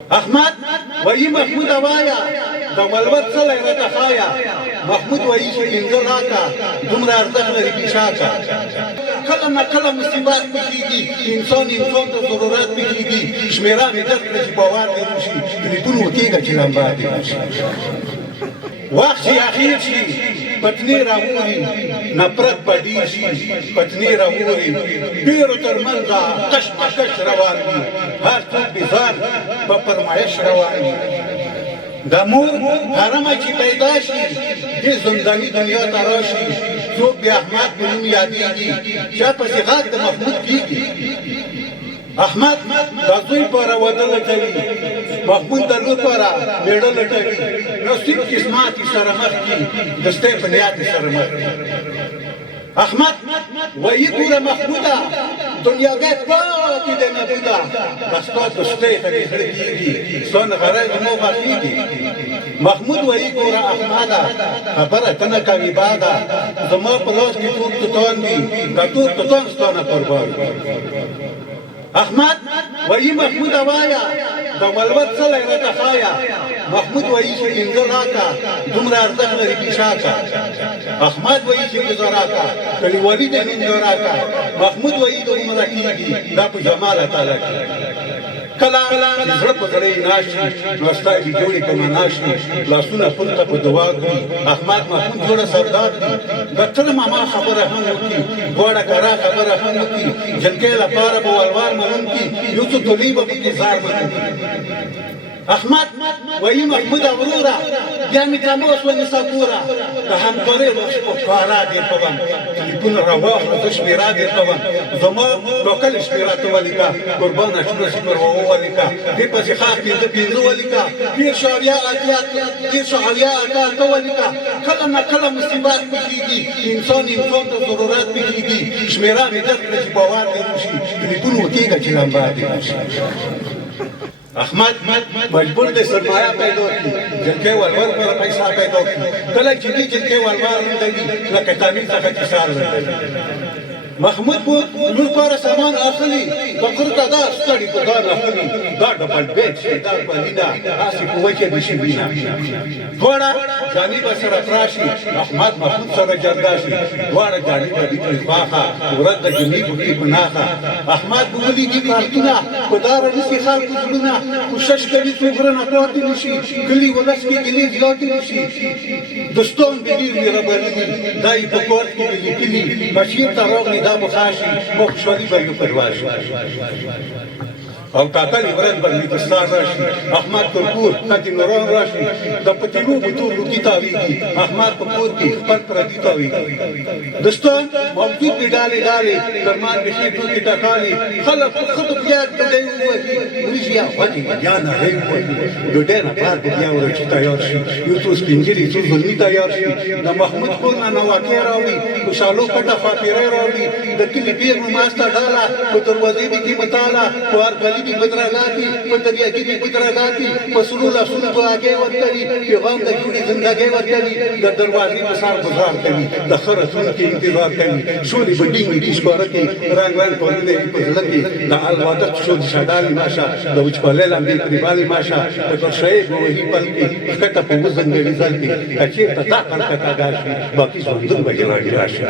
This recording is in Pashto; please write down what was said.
احمد وایي محمود اوایا د ولوت څلی راته ښایه محمود وایي چې پنځه لاکه دومره ارزښت لري پیشاکه کله نه کله مصیبت پېښېږي انسان ته ضرورت پېښېږي شمېره مې درک کړه چې باور دې وشي تلیفون وکېږه چې لمبر دې وشي وخت چې اخیر شي پتنې راوري نفرت به ډېر شي پتنې راوري ډېرو تر منځه کشمکش روان وي هر څوک بېزار په فرمایش روان وي د مور حرمه چې پیدا شي دې زنداني دنیا ته راشي څوک د احمد په نوم یادېږي چا پسې غږ د محمود کېږي احمد د زوی پاره واده لټوي محمود د لور پاره مېړه لټوي نو سیم قسمات سره مخ کي د سټې په نیت سره مخ احمد وایي ګوره محموده دنیاګۍ پاتې دی نبوده که ستا د سټې ته دې زړه کېږي ستا نه غرض مو خوښېږي محمود وایي ګوره احمده خبره ته نه کوې باده زما په لاس کې تور توتان دي که تور توتان ستا نه قربان احمد وایي محمود اوایا د ولوت څلی راته ښایه محمود وایي چې پنځه لاکه دومره ارزښت لري پیشاکه احمد وایي چې پنځه راکه کلیوالي د نوم یو راکه محمود وایي د عمره کېږي دا په جمال تعالی کې کله چې زړه په زړه یې ناشي نو ستا یې جوړې په معنا شي لاسونه پورته په دعا کړي احمد محمود جوړه سردار دي د تره ماما خبره هم وکړي دواړه کرا خبره هم وکړي جنکۍ لپاره به ولوار منونکي یو څه تولي به پکې ځار منونکي احمد وایي محمود وروره بیا مې تماس ونیسه ګوره د همکارۍ په ښکاره دې کوم تلیفون راواخله زه شمېره دې کوم زما ټاکلې شمېره ته ولیکه قربانه شوره صفر ولیکه دې پسې خاص پنځه ولیکه دېرش اویا اتیا دېرش اویا اته اته ولیکه کله نه کله مصیبت پېښېږي انسان ته ضرورت پېښېږي شمېره مې درک کړه چې باور دې وشي تلیفون وکېږه چې لمبر دې وشي احمد مجبور دی سرمایه پیدا کړي جنکۍ ولور پر پیسه پیدا کړي کله چې دې جنکۍ ولور لوټوي لکه تعمیر څخه چې سار لټوي محمود په لور پاره سامان اخلي فقر ته دا ستړي په کار اخلي دا ډبل بیت شي دا پلیدا هسې په وچه دي شي وینا دواړه ځاني به سره تراشي احمد محمود سره جرګه شي دواړه ګاډي به دي خواخه ورځ د جمعې بوټي په ناخه احمد به ولیږي کارتونه په داره نیسي خلکو زړونه کوشش کوي څو غرونه پاتې نه شي کلي ولس کې ګیلې زیاتې نه شي دوستان به ډېر مهرباني دي دا یې په کور کې لیکلي بشیر ته راغلي دا بخاشي ما خوشحالي به یو پرواز او ټاکلې ورځ به هندوستان راشي احمد تر کور کتې نوران راشي د پتیلو بوتو لوګي تاویږي احمد په کور کې خپل پردي تاویږي دوستان موجود دي ډالې ډالې درمان به شي ټوکې ټکالې خلک په ښځو بیا ډوډۍ ووهي وریجې یا غوښې بیا نارۍ ووهي ډوډۍ نه بعد به بیا ورچې تیار شي یو څو سپین ږیري څو زلمي تیار شي د محمود کور نه نواکې راوړي خوشحالو پټه فاتحې راوړي د کلي پیر نماز ته ډاله په دروازې به کې مطاله په هر گلی بھی بدرگاتی په دریاګي بھی بدرگاتی په سلو لاسونو به اگې ورکوي پیغام د جوړې زندګۍ ورکوي د دروازې په سر گزار کوي د ښه راتلونکي انتظار کوي شولې به ډینګ ډي ښکاره کوي رنګ رنګ ټولنې په زړه کې د الوادق شو شډالې ماشه د وچکالۍ لمبې پرې بالې ماشه د کرشۍ به وهي پل کې ښکته په وزنګوي ځل کې که چېرته دا کړکه کږه شي باقي ژوندون به یې راشي